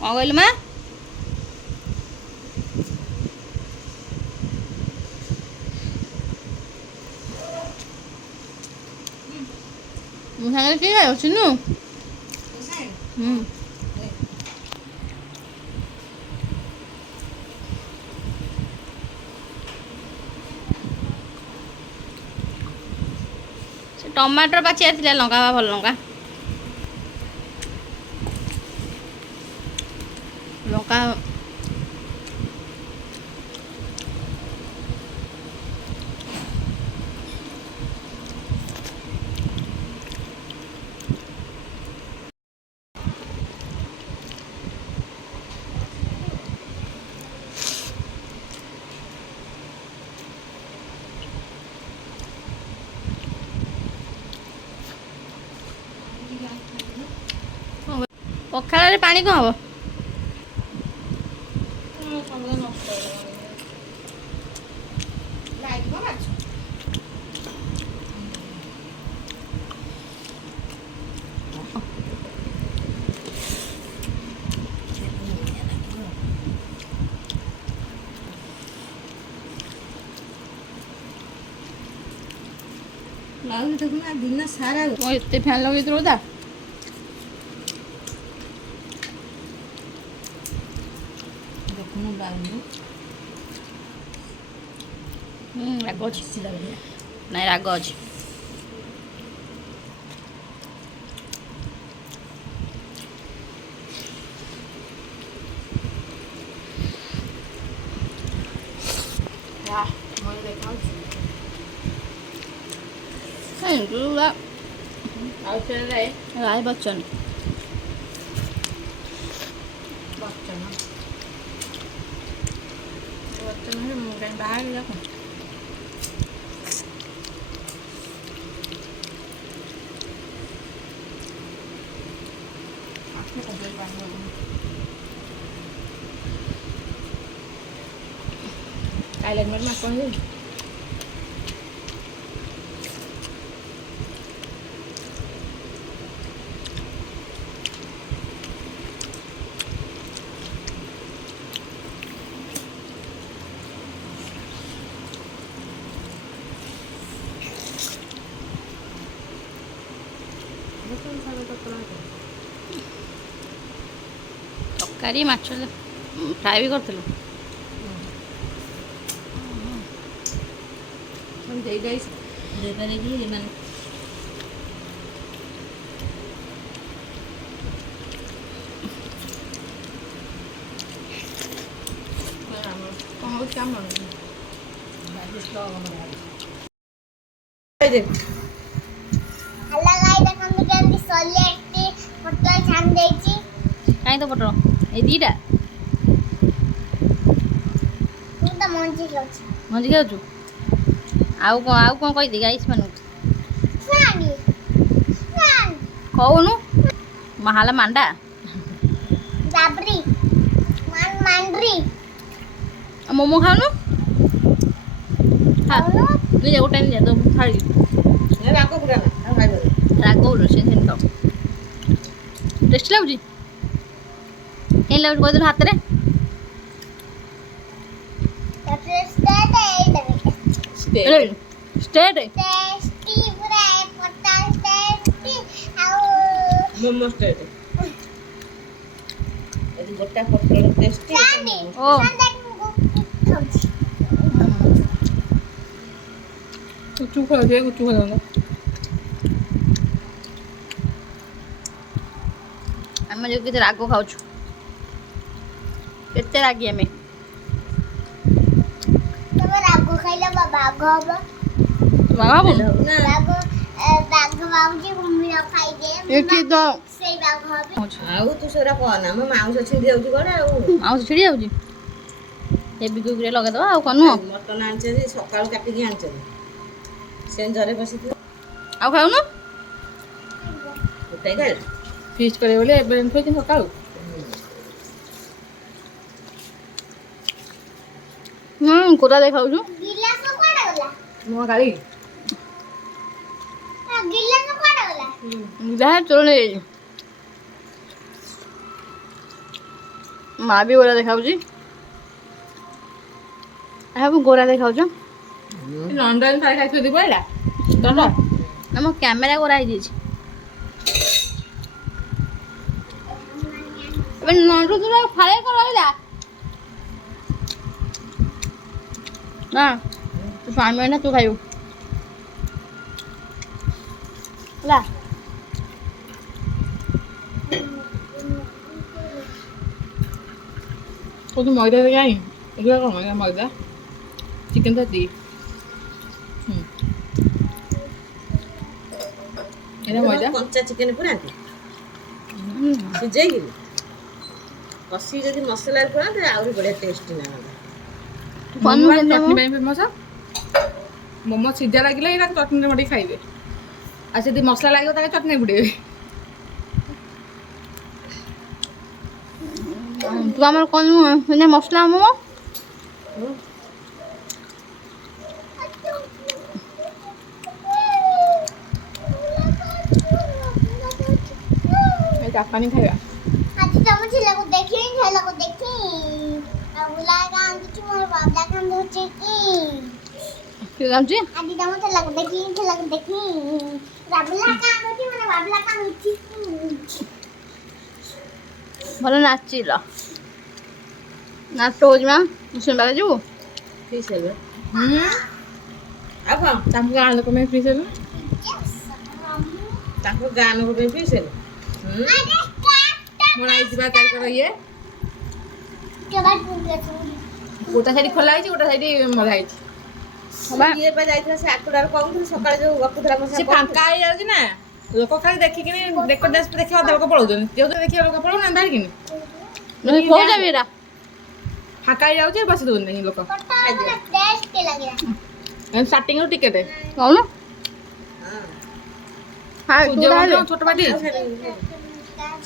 କ'ଣ କହିଲୁ ମା? ମୋ ସାଙ୍ଗରେ କିଏ ଖାଇବ? ଚିନୁ? ସେ ଟମାଟର ପାଚିବାର ଥିଲା, ଲଙ୍କା ଭଲ ଲଙ୍କା ଲଙ୍କା ପଖାଳରେ ପାଣି କ'ଣ ହବ? ଦେଖୁନା ଦିନ ସାରା କ'ଣ ଏତେ ଫ୍ୟାନ୍ ଲଗେଇଥିଲୁ ଓଦା? ଦେଖୁନୁ ବାଉନ ରାଗ ଅଛି। ନାଇଁ ରାଗ ଅଛି। राय बच्चन बाहर देखो आइलैंड में कौन है? ତରକାରୀ ମାଛ ଫ୍ରାଏ ବି କରିଥିଲୁ। ଦେଇପାରିକି ମାନେ କ'ଣ ହେଉଛି ଆମର? କାହିଁ ତ ପୋଟଳ ଏଇ ଦୁଇଟା ମଞ୍ଜି ଖାଉଛୁ? ଆଉ କ'ଣ କହିଦେ ଗାଇସ୍ ମାନଙ୍କୁ କହୁନୁ? ମାହାଲା ମାଣ୍ଡା ମୋମୋ ଖାଉନୁ? ନିଜେ ଗୋଟେ ନିଜେ ତ ଖାଇବି ରାଗ ପୁରା ନା ଖାଇବ ରାଗ ସେ ସେମିତି ଖାଉ। ଟେଷ୍ଟି ଲାଗୁଛି? କେମିତି ଲାଗୁଛି କହିଦେଲୁ ହାତରେ? ଷ୍ଟେଟ୍ ମୋମୋ ଷ୍ଟେଟ୍ ଗୋଟା ପତ୍ର ଟେଷ୍ଟି। ଓ ଗୁଚୁ ଖାଉଛି ଗୁଚୁ ଖାଉନ। ଆମେ ଯେଉଁ କେତେ ରାଗ ଖାଉଛୁ, କେତେ ରାଗି ଆମେ। ଆଉ ତୁ ସେଗୁରା କହନା, ମୋ ମାଉଁସ ଛିଣ୍ଡି ଯାଉଛି କୁଆଡ଼େ। ଆଉ ମାଉଁସ ଛିଡ଼ି ଯାଉଛି, ହେବି କୁକୁରେ ଲଗେଇଦେବା ଆଉ କ'ଣ ନୁହଁ? ମଟନ ଆଣିଛନ୍ତି ସକାଳୁ କାଟିକି ଆଣିଛନ୍ତି, ସେ ଜରେ ବସିଥିବ। ଆଉ ଖାଉନୁ? ଗୋଟାଇ ଖାଇଲା ଫିଷ୍ଟ କରିବେ ବୋଲି ଏବେ ଥୋଇଛି ସକାଳୁ। କୋଦା ଦେଇ ଖାଉଛୁ? ମୋ ଗାଳି ଯାହା ଚୋର ନେଇଯାଇଛି। ମା ବି ଗୋରା ଦେଖାଉଛି। ମୁଁ ଗୋରା ଦେଖାଉଛ ଲଣ୍ଡନ ଥରେ ଖାଇଥିଲି ପଇଲା ତମ ନା ମୋ କ୍ୟାମେରା ଗୋରା ହେଇଯାଇଛି। ଏବେ ନଣ୍ଡୁ ତୁ ଖାଇବା କ'ଣ ରହିଲା ନା ତୁ ସ୍ୱାମୀ ନା ତୁ ଖାଇବୁ ହେଲା। କହୁଛୁ ମଇଦା ଦେଖି ଆଣି ଏଗୁଡ଼ା କ'ଣ ମଇଦା ଚିକେନ ତ ଦି ଏଇଟା ମଇଦା କଞ୍ଚା ଚିକେନ ପୁରାନ୍ତି ସିଝେଇକିରି କଷିକି ଯଦି ମସଲାରେ ପୁରାନ୍ତି ଆହୁରି ବଢ଼ିଆ ଟେଷ୍ଟ ଲାଗନ୍ତା। ମୋମୋ ଚଟଣି ପାଇଁ ଫେମସ୍। ମୋମୋ ସିଝା ଲାଗିଲେ ଏଇଟା ଚଟଣିରେ ମଡ଼ିକି ଖାଇବେ ଆଉ ଯଦି ମସଲା ଲାଗିବ ତାকে ଚଟଣି ବୁଡ଼େଇବେ। ତୁ ଆମର କ'ଣ ମସଲା ମୋମୋ ଜାପାନି ଖାଇବା ଆଜି ତମ ଝିଲାକୁ ଦେଖି ଝିଲାକୁ ଦେଖି ବାବୁଲା କାନ୍ଦୁଛି ମୋର ବାବୁଲା କାନ୍ଦୁଛି କି କାନ୍ଦୁଛି ଆଜି ତମ ଝିଲାକୁ ଦେଖି ବାବୁଲା କାନ୍ଦୁଛି ମୋର ବାବୁଲା କାନ୍ଦୁଛି ଭଲ ନାଚିଲ ନାଚ ହେଉଛି ମା ଶୁଣିବାକୁ ଯିବୁ ଫିସ୍ ହେବେ ଆଉ କ'ଣ ତାଙ୍କ ଗାଁ ଲୋକ ପାଇଁ ଫ୍ରି ସେଲ୍ ତାଙ୍କ ଗାଁ ଲୋକ ପାଇଁ ଫିସ୍ ହେବେ ମୋର ଆଇଯିବା ତାରିଖର ଇଏ ଗୋଟା ସାଇଡ୍ ଖୋଲା ହେଇଛି ଗୋଟା ସାଇଡ୍ ମରା ହେଇଛି। ଇଏ ବା ଯାଇଥିଲା ସେ ଆଠଟାରୁ କହୁଥିଲି ସକାଳେ ଯୋଉ ଗପୁଥିଲା ମୋ ସେ ସାଙ୍ଗେ ଫାଙ୍କା ହେଇଯାଉଛି ନା ଲୋକ ଖାଲି ଦେଖିକିନି ରେକର୍ଡ ଡ୍ୟାନ୍ସ ଦେଖି ଅଧା ଲୋକ ପଳଉଛନ୍ତି ଯେହେତୁ ଦେଖିବା ଲୋକ ପଳଉନାହାନ୍ତି ବାହାରିକିନି କୋଉ ଯାବି ଏଇଟା ଫାଙ୍କା ହେଇଯାଉଛି ବସି ଦଉଛନ୍ତି ଲୋକ ଷ୍ଟାର୍ଟିଂରୁ ଟିକେଟ୍ କହୁନ ସୂର୍ଯ୍ୟ ମନ୍ଦିର ଛୋଟ ପାଟି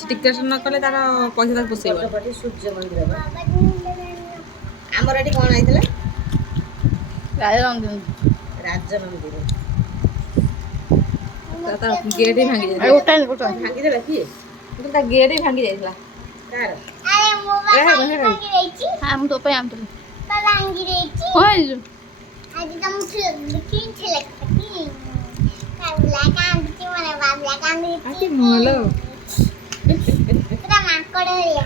ଟିକେଟ୍ ନ କଲେ ତାର ପଇସା ତାକୁ ପୋଷେଇବ। ଛୋଟପାଟି ସୂର୍ଯ୍ୟ ମନ୍ଦିର ବା ଆମର ଏଠି କ'ଣ ହେଇଥିଲା ରାଜ ମନ୍ଦିର ତା ଗେଟ୍ ହିଁ ଭାଙ୍ଗି ଯାଇଥିଲା ଭାଙ୍ଗିଦେଲା କିଏ ତା ଗେଟ୍ ହିଁ ଭାଙ୍ଗି ଯାଇଥିଲା। କାହାର ମୁଁ ତୋ ପାଇଁ ଆଣିଥିଲି ଆଜି ତମ ଦେଖି ଝିଲାକୁ ବାବୁଲା କାନ୍ଦୁଛି ମୋର ବାବୁଲା କାନ୍ଦୁଛି ପୁରା ମାଙ୍କଡ ଭଳିଆ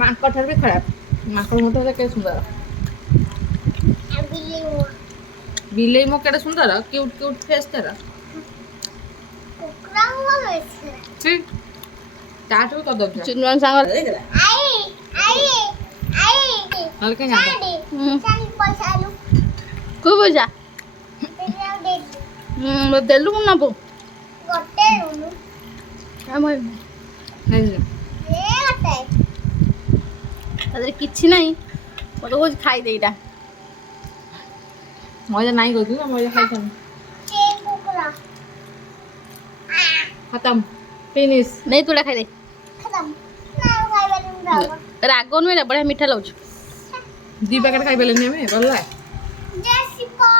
ମାଙ୍କଡ଼ ଠାରୁ ବି ଖରାପ ମାଙ୍କଡ଼ ମୋଟ ହେଲେ କେତେ ସୁନ୍ଦର ଆଉ ବିଲେଇ ମୁହଁ ବିଲେଇ ମୋ କେତେ ସୁନ୍ଦର କ୍ୟୁଟ୍ କ୍ୟୁଟ୍ ଫେସ୍ ତାର କୁକୁଡ଼ା ମୁହଁ ବେଶୀ ତାଠୁ କଦମ ଚିନ୍ମୟ ସାଙ୍ଗରେ ଦେଇଦେଲା ଆଇ ଆଇ ଆଇ ନହେଲେ କାହିଁ ଜାଣିବା ଚାଲି ପଇସା ଆଲୁ କୋଉ ପଇସା ଆଉ ଦେଇ ଦେଲୁ ମୁଁ ନବୁ ଗୋଟେ ରୁନୁ ଖାଇଯିବା ଗୋଟେ ତା ଦେହରେ କିଛି ନାହିଁ ମତେ କହୁଛି ଖାଇଦେ ଏଇଟା ମଜା ନାହିଁ କହୁଛୁ ମଜା ଖାଇଥାନ୍ତି ସେ କୁକୁଡ଼ା ଖତମ ଫିନିଶ୍ ନେଇ ତୁଟା ଖାଇଦେ ଖତମ ନା ଖାଇବାନି ରାଗ ରାଗ ନୁହେଁ ନା ବଢ଼ିଆ ମିଠା ଲାଗୁଛି 2 ପ୍ୟାକେଟ୍ ଖାଇପାରିଲେନି ଆମେ ଭଲ ଜେସିକା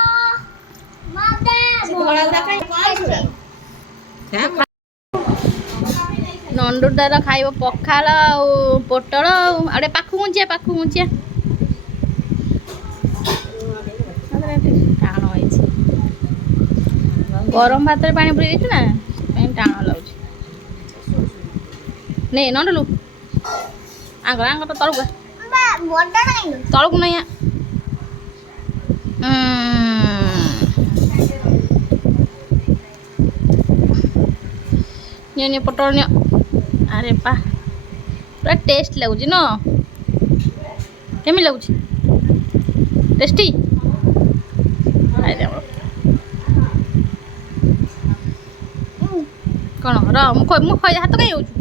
ମାଦା ଧଳା ଗୁଡ଼ା କାଇଁ କ'ଣ ନଣ୍ଡୁ ତାର ଖାଇବ ପଖାଳ ଆଉ ପୋଟଳ ଆଉ ଆଡ଼େ ପାଖକୁ ଘୁଞ୍ଚିଆ ଟାଣ ହେଇଛି ଗରମ ଭାତରେ ପାଣି ପୁରେଇ ଦେଇଛୁ ନା ସେଥିପାଇଁ ଟାଣ ଲାଗୁଛି ନେ ନଣ୍ଡଲୁ ଆଙ୍ଗ ତ ତଳକୁ ବଡ ନାହିଁ ତଳକୁ ନାହିଁ ନିଅ ପୋଟଳ ନିଅ ଆରେ ପା ପୁରା ଟେଷ୍ଟ ଲାଗୁଛି ন କେମିତି ଲାଗୁଛି ଟେଷ୍ଟି ଖାଇଦେ ଆମର କ'ଣ ମୁଁ ଖାଇ ହାତ କାହିଁ ଯାଉଛୁ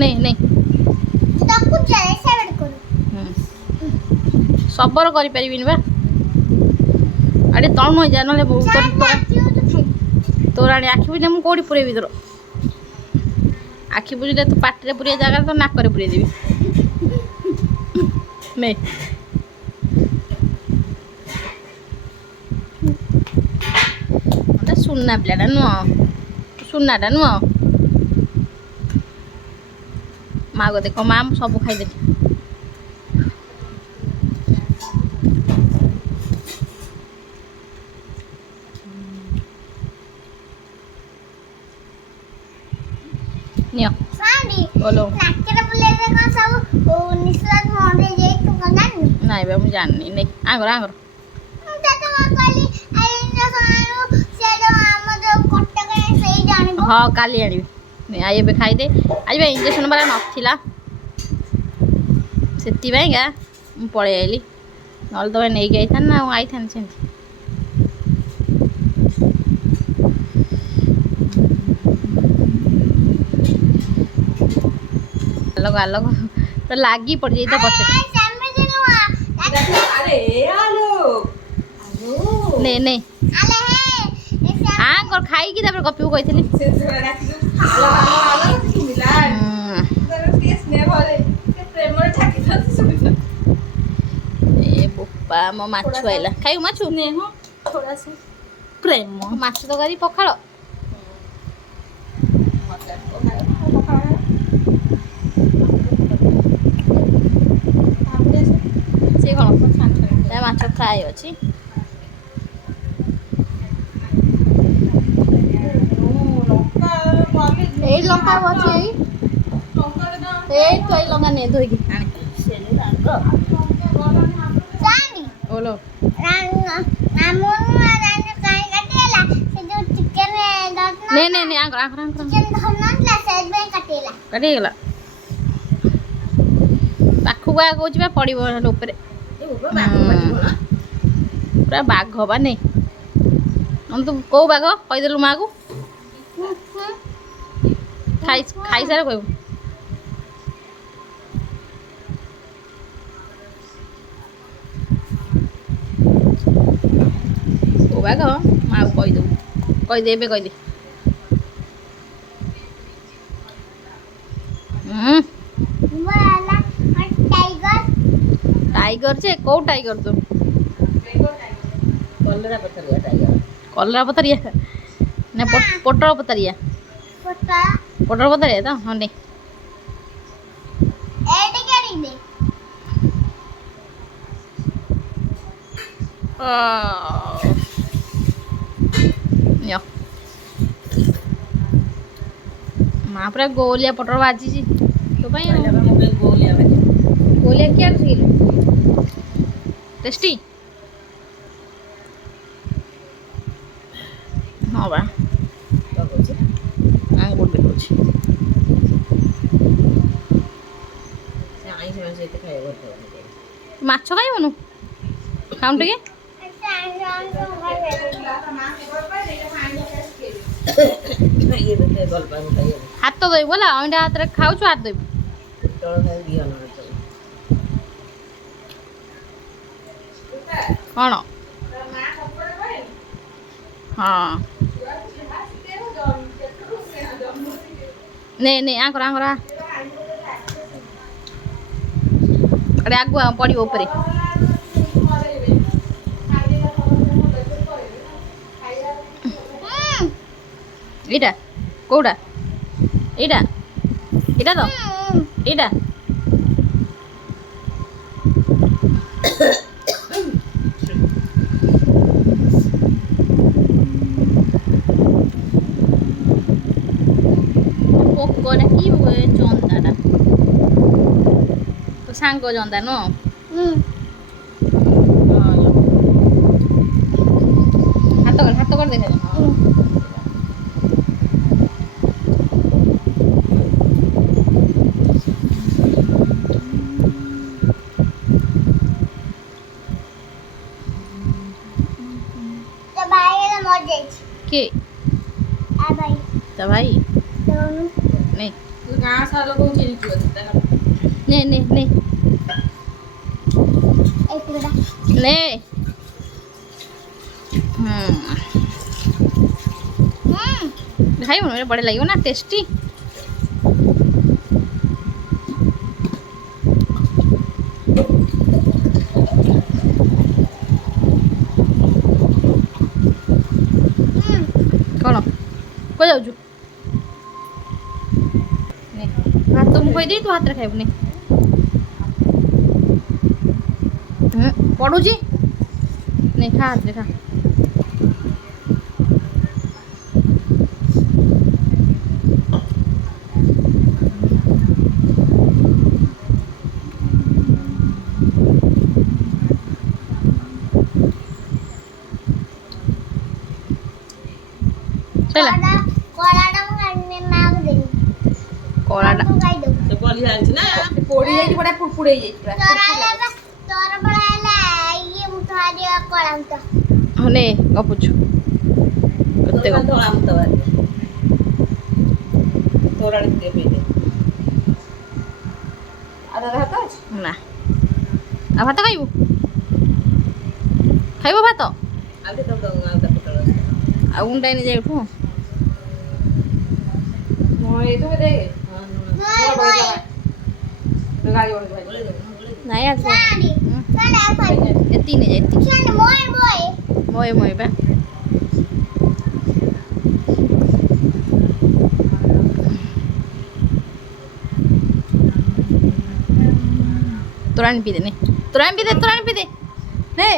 ନେ ତାକୁ ଯାଏ ସାଇଡ କରୁ ସବର କରିପାରିବିନି ବା ଆଡ଼େ ତଳ ନୁହେଁ ଯା ନହେଲେ ତୋର ଆଣି ଆଖି ବୁଝିଲେ ମୁଁ କେଉଁଠି ପୁରେଇବି ତୋର ଆଖି ବୁଝିଲେ ତୁ ପାଟିରେ ପୁରେଇବା ଜାଗାରେ ତ ନାକରେ ପୁରେଇ ଦେବି ନେ ସୁନା ପିଲାଟା ନୁହଁ ସୁନାଟା ନୁହଁ माँ को देख माँ सब खाईदे नियो साडी बोलो नाकेर बुलेरे का सब ओ निश्वास मोड़े जे तू कनानी नहीं बे मुझे जाननी नहीं आंगर आंगर तते मा कहली आई इंजेक्शन से जो हम जो कट्टा करे सही जानिबो हाँ काली आनी नहीं आई बे खाईदे आज बे इंजेक्शन बारा नथिला सेति भाईगा मु पळे आइली नल तो नहीं गई था ना आई था सेंती अलग अलग तो लागी पड़ जाई तो पछे सामने दिलवा अरे आलो आलो नहीं नहीं आले हे हाँ कर खाई की तापर गपिउ कहितली से डाकिलु आलो आलो मिला जरा टेस्ट ने भले से प्रेम रे ठाकी था सुनि ए बोपा मो माछु आइला खाइउ माछु ने हो थोड़ा सा प्रेम माछु तो करी पखाळ से कौन ता माछ फ्राई अछि ए लंका अछि ए तो ए लंका ने धोई की आनी जानी ओलो नामुन रान काई काटेला से जो चिकन दत ने ने ने आंकर आंकर आंकर चिकन धनला से बे काटेला कटी गेला पाखु आ कहूची बा पड़िबो ऊपर पूरा बाघ बा नहीं हम तो कौ बाघ कहीदेलु माँ को खाई खाई सारे कहू कौ बाघ माँ को कहीदेबू कहीदे ए कहीदे वाला और टाइगर टाइगर से कौ टाइगर तो कलरा पतरिया ना पोटर पतरिया पोटा पोटर पतरिया तो हाँ नहीं एड करी दे यो माँ पूरा गोलिया पोटर बाजी तो भाई गोलिया क्या टेस्टी हाँ बा आंगुर भी कुछ माछ खाइबनु खाऊं टिके हाथ तो देबो बोला अंडा हाथ रे खाऊ छु हाथ देबो कौन हाँ नहीं नहीं आंकरा आंकरा अरे आगुआ पड़ो ऊपर এইটা কোটা এইটা এটা তো এইটা পোকটা কি জন্দাটা তো সাঙ্গ জন্দা ন হাত করে দেখে के भाई नहीं गाँव सारा लोग चिन्ह नहीं नहीं नहीं नहीं भाई मुझे बड़े लगे ना टेस्टी कौन को जाऊ हाथ तो କହିଦେବି ତୁ ହାତରେ ଖାଇବୁନି ପଡ଼ୁଛି ନେ ଖା ହାତରେ ଖା କଳା କଳାଟା ମୁଁ ଖାଇନି ମାଆକୁ ଦେବି କଳାଟା ତୁ ଖାଇଦବୁ ସେ ପଲି ଯାଇଛି ନା ପୋଡ଼ି ଯାଇଛି ବଢ଼ିଆ ପୁଡ଼ପୁଡ଼ ହେଇଯାଇଛି ପୁରା ତୋର ବଡ ହେଲା ଇଏ ମୁଁ ଧରିବା କଳା ତ ହଁ ନେ ଗପୁଛୁ କେତେ ଗପ ଧଳା ମୁତ ବାହାରି ତୋରାଣି ଟିକେ ପିଇଦେ ଆଉ ଦାଦା ହାତ ଅଛି ନା ଆଉ ଭାତ ଖାଇବୁ ଖାଇବ ଭାତ ଆଉ ଟିକେ ଦବ ଆଉ ତାକୁ ତଳ ଆଉ ଗୁଣ୍ଡାଇ ନେଇ ଯାଇଠୁ ମୁଁ ଏଇ ତ ଦେ ବୋଇ ଗାଡ଼ି ବଢ଼ି ନାଇଁ ଆସ ଚାଣ୍ଡି ଚାଣ୍ଡି ଆଉ ଖାଇବୁ ଏତିକି ନେଇ ଯାଏ ଏତିକି ଚାଣ୍ଡି ବୋଇ ବୋଇ ମଏ ମଏ ବା ତୋରାଣି ପିଇ ଦେ ନେ ତୋରାଣି ପିଇ ଦେ ନେ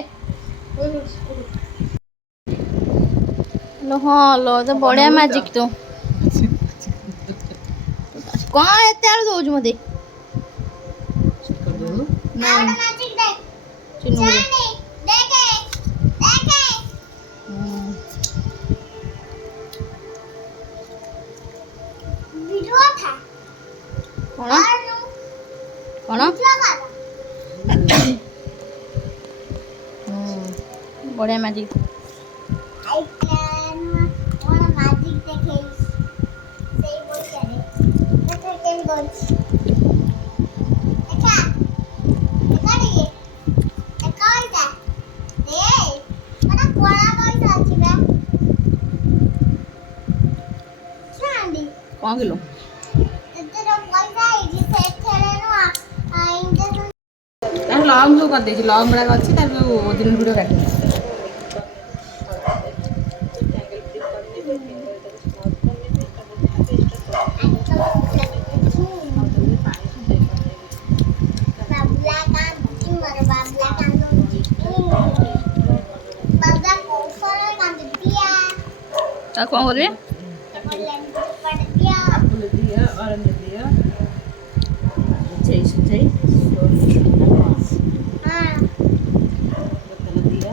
लो ହଁ लो ତ ବଢିଆ ମ୍ୟାଜିକ ତ କଣ ଏତେ ଆଳୁ ଦଉଛୁ ମତେ ଆଉ ମ୍ୟାଜିକ ଦେ ଚିନୁ ଚାଣ୍ଡି ଦେଖେ ଦେଖେ ଭିଡିଓ था କଣ କଣ ବଢିଆ magic I can want a magic decade. Say what can it? Look at them guns. Eka. Eka diye. Eka ita. Hey. Mana kola boy sachi ba? Candy. କଣ kilo Ito boy sa idi set thele no. Injection. ତାର ଲଙ୍ଗ ସବୁ କରିଦେଇଛି ଲଙ୍ଗ ଗୁଡ଼ାକ ଅଛି ତାର ସବୁ ଓଜନ ଭିଡ଼ିଓ କାଟିଛି Babla kan kucing mara babla kan kucing. Babla kokola kan dia. ଆଉ କଣ କରିବେ Kemudian pada dia. ଫୁଲ ଦିଅ ଅରଞ୍ଜ ଦିଅ ସୁଚେଇ ସୁଚେଇ Ah. ବୋତଲ ଦିଅ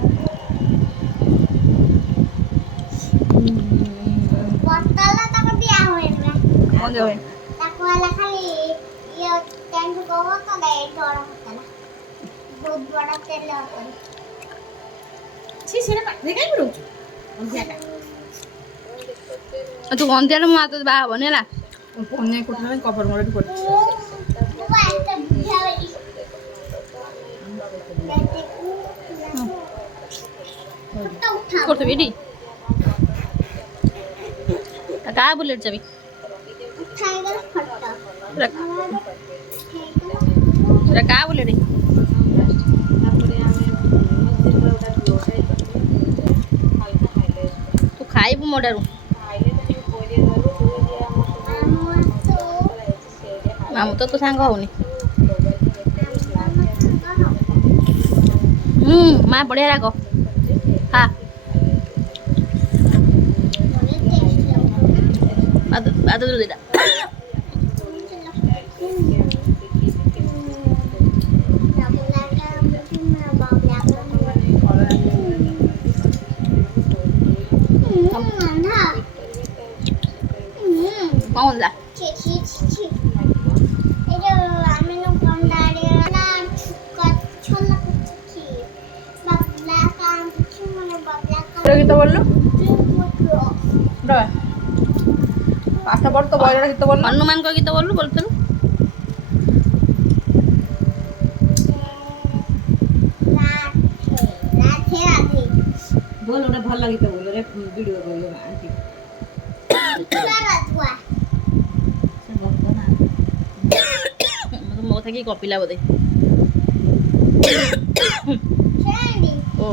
Botolnya takut dia hujan. କଣ ଦେବେ Takut ala kali ia tentu kau kan ada itu orang botolnya. Buat botol telur. ଛି ସେଟା ପାଖରେ କାଇଁ ରହୁଛୁ ଅନ୍ଧିଆଟା ତୁ ଗନ୍ଧିଆରେ ମୋ ହାତ ବାହା ହବନି ହେଲା ଫୋନ୍ ଯାଇ କରୁଥିଲା କଭର ମୋର ଏଠି ପଡ଼ିଛି Buat itu dia lagi. Tahu tahu. করতেবি এটি কা বুলেট যাবি Tiger photo. এটা কা বুলেট ତୁ ଖାଇବୁ ମୋଠାରୁ ମାମୁଁ ତ ତୋ ସାଙ୍ଗ ହଉନି ମା ବଢିଆ ରାଗ ହଁ ବାଦ ଦିଟା କଣ ହେଲା ଗୀତ ବୋଲିଲୁ ପାଠ ପଢ ତ ବହିର ଗୀତ ବୋଲିଲୁ ହନୁମାନଙ୍କ ଗୀତ ବୋଲୁ ବୋଲୁଥିଲୁ ବୋଲ ଗୋଟେ ଭଲ ଗୀତ ବୋଲ ରେ ଭିଡିଓ କରିବ ଆଣ୍ଟି ମୋ ଥାକି କପିଲା ବୋଧେ ଓ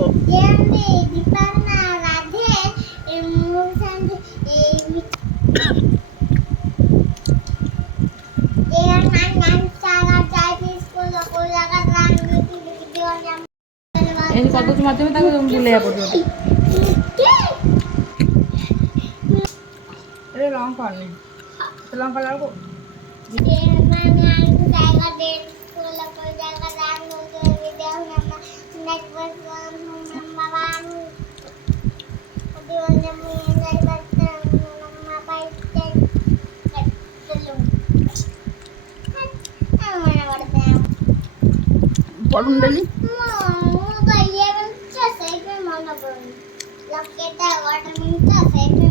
Dia ମଝିରେ ତାକୁ ବୁଲେଇବା ପଡ଼ିବ। ଏ ଲଙ୍କା କରିନି ଲଙ୍କା ବେଳକୁ ପଢୁନି daily Look at that water means